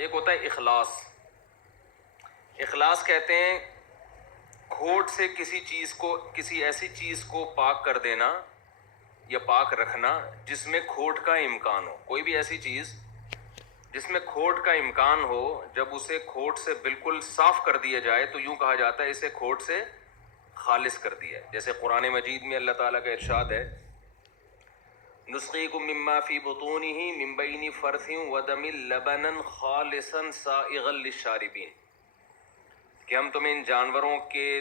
ایک ہوتا ہے اخلاص. اخلاص کہتے ہیں کھوٹ سے کسی ایسی چیز کو پاک کر دینا یا پاک رکھنا جس میں کھوٹ کا امکان ہو. کوئی بھی ایسی چیز جس میں کھوٹ کا امکان ہو، جب اسے کھوٹ سے بالکل صاف کر دیا جائے تو یوں کہا جاتا ہے اسے کھوٹ سے خالص کر دیا ہے. جیسے قرآن مجید میں اللہ تعالیٰ کا ارشاد ہے نسقیکم مما فی بطونہ من بین فرث ودم لبنا خالصا سائغا للشاربین، کہ ہم تمہیں ان جانوروں کے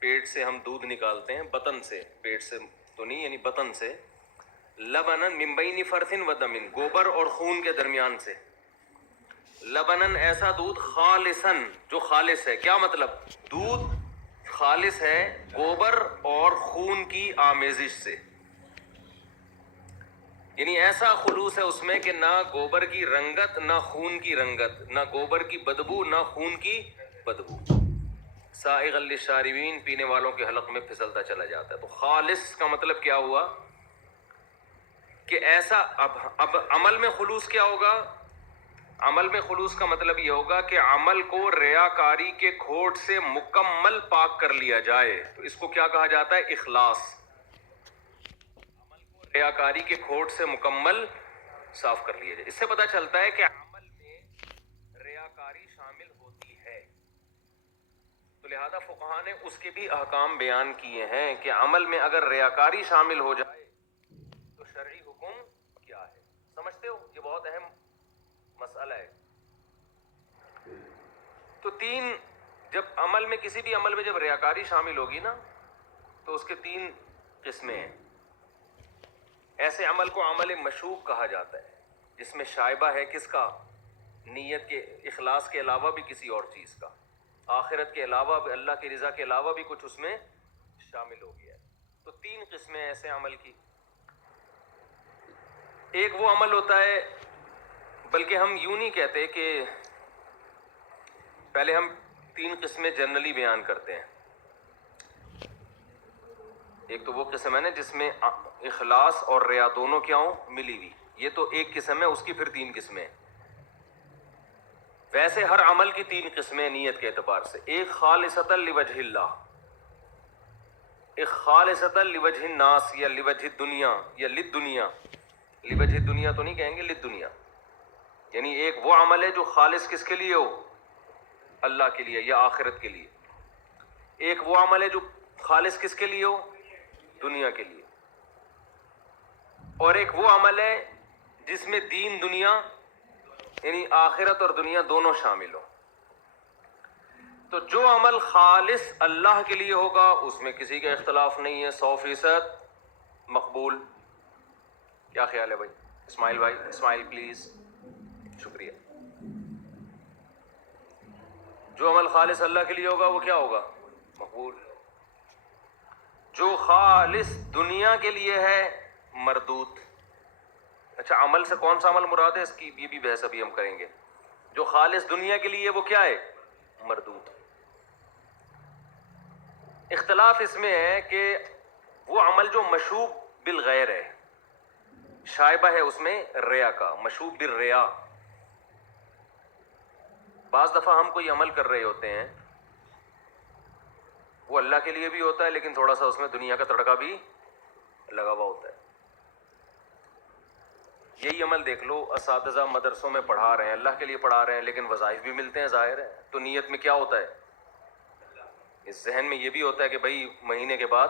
پیٹ سے ہم دودھ نکالتے ہیں، بطن سے، پیٹ سے تو نہیں، یعنی بطن سے، لبنن من بین فرث ودم، گوبر اور خون کے درمیان سے، لبنن ایسا دودھ، خالصن جو خالص ہے. کیا مطلب؟ دودھ خالص ہے گوبر اور خون کی آمیزش سے، یعنی ایسا خلوص ہے اس میں کہ نہ گوبر کی رنگت نہ خون کی رنگت، نہ گوبر کی بدبو نہ خون کی بدبو، سائغ للشاربین، پینے والوں کے حلق میں پھسلتا چلا جاتا ہے. تو خالص کا مطلب کیا ہوا کہ ایسا. اب عمل میں خلوص کیا ہوگا؟ عمل میں خلوص کا مطلب یہ ہوگا کہ عمل کو ریاکاری کے کھوٹ سے مکمل پاک کر لیا جائے. تو اس کو کیا کہا جاتا ہے؟ اخلاص. عمل کو ریاکاری کے کھوٹ سے مکمل صاف کر لیا جائے. اس سے پتہ چلتا ہے کہ عمل میں ریاکاری شامل ہوتی ہے. تو لہذا فقہا نے اس کے بھی احکام بیان کیے ہیں کہ عمل میں اگر ریاکاری شامل ہو جائے تو شرعی حکم کیا ہے. سمجھتے ہو؟ یہ بہت اہم مسئلہ ہے. تو جب عمل میں، کسی بھی عمل میں جب ریاکاری شامل ہوگی نا تو اس کے 3 قسمیں ہیں. ایسے عمل کو عمل مشوق کہا جاتا ہے جس میں شائبہ ہے کس کا؟ نیت کے، اخلاص کے علاوہ بھی کسی اور چیز کا، آخرت کے علاوہ بھی، اللہ کی رضا کے علاوہ بھی کچھ اس میں شامل ہو گیا ہے. تو 3 قسمیں ایسے عمل کی. ایک وہ عمل ہوتا ہے، بلکہ ہم یوں نہیں کہتے کہ پہلے ہم 3 قسمیں جنرلی بیان کرتے ہیں. ایک تو وہ قسم ہے نا جس میں اخلاص اور ریا دونوں کیا ہوں؟ ملی ہوئی. یہ تو ایک قسم ہے، اس کی پھر 3 قسمیں. ویسے ہر عمل کی 3 قسمیں نیت کے اعتبار سے. ایک خالصۃ لوجہ اللہ، ایک خالصۃ لوجہ الناس یا لوجہ الدنیا یا للدنیا. لوجہ الدنیا تو نہیں کہیں گے، للدنیا. یعنی ایک وہ عمل ہے جو خالص کس کے لیے ہو؟ اللہ کے لیے یا آخرت کے لیے. ایک وہ عمل ہے جو خالص کس کے لیے ہو؟ دنیا کے لیے. اور ایک وہ عمل ہے جس میں دین دنیا، یعنی آخرت اور دنیا دونوں شامل ہو. تو جو عمل خالص اللہ کے لیے ہوگا اس میں کسی کا اختلاف نہیں ہے، 100% مقبول. کیا خیال ہے بھائی؟ اسماعیل بھائی، اسماعیل پلیز، شکریہ. جو عمل خالص اللہ کے لیے ہوگا وہ کیا ہوگا؟ مقبول. جو خالص دنیا کے لیے ہے مردود. اچھا، عمل سے کون سا عمل مراد ہے؟ اس کی یہ بھی بحث ابھی ہم کریں گے. جو خالص دنیا کے لیے وہ کیا ہے؟ مردود. اختلاف اس میں ہے کہ وہ عمل جو مشوب بالغیر ہے، شائبہ ہے اس میں ریا کا، مشوب بالریا. بعض دفعہ ہم کوئی عمل کر رہے ہوتے ہیں، وہ اللہ کے لیے بھی ہوتا ہے لیکن تھوڑا سا اس میں دنیا کا تڑکا بھی لگا ہوا ہوتا ہے. یہی عمل دیکھ لو، اساتذہ مدرسوں میں پڑھا رہے ہیں، اللہ کے لیے پڑھا رہے ہیں لیکن وظائف بھی ملتے ہیں، ظاہر ہے. تو نیت میں کیا ہوتا ہے؟ اس ذہن میں یہ بھی ہوتا ہے کہ بھائی مہینے کے بعد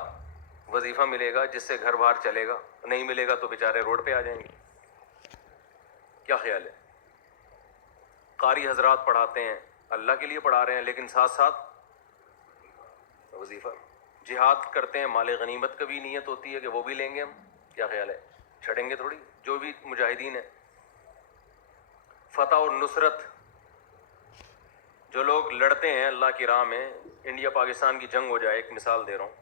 وظیفہ ملے گا جس سے گھر باہر چلے گا، نہیں ملے گا تو بیچارے روڈ پہ آ جائیں گے. کیا خیال ہے؟ قاری حضرات پڑھاتے ہیں، اللہ کے لیے پڑھا رہے ہیں لیکن ساتھ ساتھ وظیفہ. جہاد کرتے ہیں، مال غنیمت کا بھی نیت ہوتی ہے کہ وہ بھی لیں گے ہم. کیا خیال ہے؟ چھڑیں گے تھوڑی. جو بھی مجاہدین ہیں، فتح اور نصرت، جو لوگ لڑتے ہیں اللہ کی راہ میں، انڈیا پاکستان کی جنگ ہو جائے، ایک مثال دے رہا ہوں،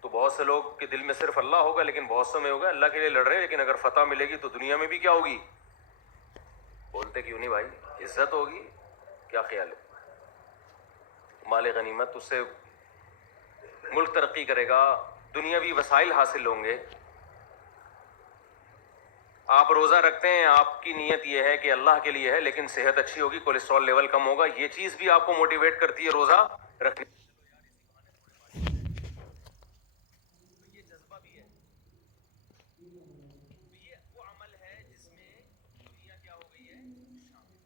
تو بہت سے لوگ کے دل میں صرف اللہ ہوگا لیکن بہت سے میں ہوگا اللہ کے لیے لڑ رہے ہیں لیکن اگر فتح ملے گی تو دنیا میں بھی کیا ہوگی؟ بولتے کیوں نہیں بھائی؟ عزت ہوگی. کیا خیال ہے؟ مال غنیمت، اس سے ملک ترقی کرے گا، دنیاوی وسائل حاصل ہوں گے. آپ روزہ رکھتے ہیں, آپ کی نیت یہ ہے کہ اللہ کے لیے ہے, لیکن صحت اچھی ہوگی, کولیسٹرول لیول کم ہوگا, یہ چیز بھی آپ کو موٹیویٹ کرتی ہے روزہ رکھنے. تو یہ جذبہ بھی ہے. تو یہ وہ عمل ہے جس میں دنیا کیا ہو گئی ہے شامل.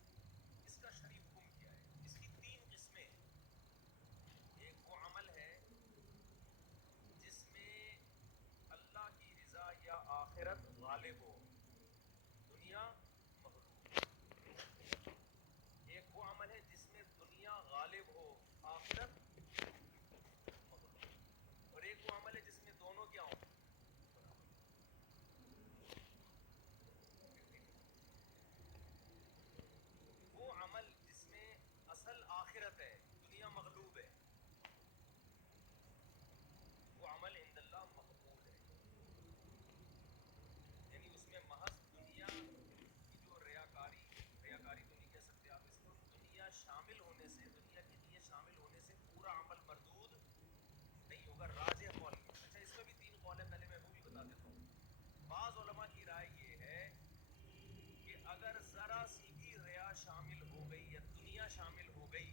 اس کا شریف حکم کیا ہے؟ اس کی تین قسمیں. ایک وہ عمل ہے جس میں اللہ کی رضا یا آخرت غالب ہو, دنیا مغلوب. ایک وہ عمل ہے جس میں دنیا غالب ہو, آخرت مغلوب. اور ایک وہ عمل ہے جس میں دونوں کیا ہوں, وہ عمل جس میں اصل آخرت ہے, دنیا مغلوب ہے, وہ عمل عند اللہ مقبول ہے. یعنی اس میں محض دنیا کی جو ریاکاری تو نہیں کہہ سکتے آپ اس کو, دنیا شامل ہونے سے, دنیا کی نیت شامل ہونے سے پورا عمل مردود نہیں ہوگا. راجح قول. اچھا اس میں بھی تین قول ہیں, پہلے میں وہ بھی بتا دیتا ہوں. بعض علماء کی رائے یہ ہے کہ اگر ذرا سی بھی ریا شامل ہو گئی یا دنیا شامل ہو گئی